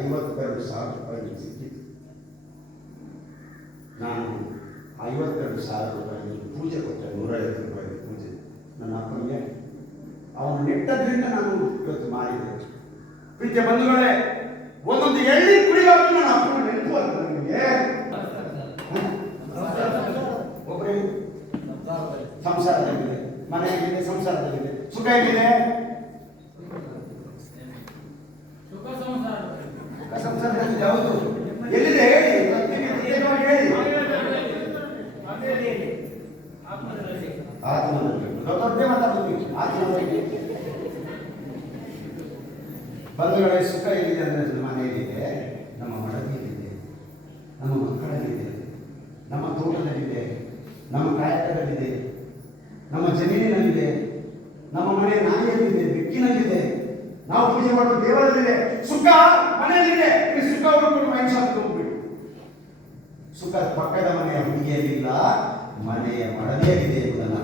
ಐವತ್ತೆರಡು ಸಾವಿರ ರೂಪಾಯಿ ಸಿಕ್ಕಿತ್ತು ನಾನು ಐವತ್ತೆರಡು ಸಾವಿರ ರೂಪಾಯಿ ಪೂಜೆ ಕೊಟ್ಟೆ, ನೂರೈವತ್ತು ರೂಪಾಯಿ ಪೂಜೆ ನನ್ನ ಅಪ್ಪನಿಗೆ. ಅವನು ನೆಟ್ಟದ್ರಿಂದ ನಾನು ಇವತ್ತು ಮಾಡಿದೆ. ಪ್ರೀತಿಯ ಬಂಧುಗಳೇ, ಒಂದೊಂದು ಎಳ್ಳಿ ಕುಡಿಯೋದು ನನ್ನ ಅಪ್ಪನ ನೆನಪು ಅಂತ ನನಗೆ ಒಬ್ಬರೇ ಸಂಸಾರದಲ್ಲಿದೆ, ಮನೆಯಲ್ಲಿದೆ, ಸಂಸಾರದಲ್ಲಿದೆ. ಸುಖ ಹೇಗಿದೆ? ಆತ್ಮದಲ್ಲಿ ಆತ್ಮದಲ್ಲಿ ದೊಡ್ಡ ಮಾತಾಡ್ತೀವಿ ಆತ್ಮದಲ್ಲಿ ಬಂಧುಗಳೇ, ಸುಖ ಎಲ್ಲಿದೆ ಅಂದರೆ ನಮ್ಮ ಮನೆಯಲ್ಲಿದೆ. ನಮ್ಮ ಮಡದಿಯಲ್ಲಿದೆ. ನಮ್ಮ ಮಕ್ಕಳಲ್ಲಿದೆ. ನಮ್ಮ ತೋಟದಲ್ಲಿದೆ. ನಮ್ಮ ಕಾಯಕದಲ್ಲಿದೆ ನಮ್ಮ ಜಮೀನಿನಲ್ಲಿದೆ. ನಮ್ಮ ಮನೆಯ ನಾಯಿಯಲ್ಲಿದೆ, ಬೆಕ್ಕಿನಲ್ಲಿದೆ. ನಾವು ಪೂಜೆ ಮಾಡುವ ದೇವರಲ್ಲಿದೆ ಸುಖ ಮನೆಯಲ್ಲಿದೆ. ಈ ಸುಖ ಹುಡುಕೊಂಡು ಮೈ ಶಾಪ್ ಹೋಗ್ಬಿಡಿ ಸುಖ ಪಕ್ಕದ ಮನೆಯ ಹುಡುಗಿಯಲ್ಲಿಲ್ಲ, ಮನೆಯ ಮಡದಿಯಲ್ಲಿದೆ ಎಂಬುದನ್ನು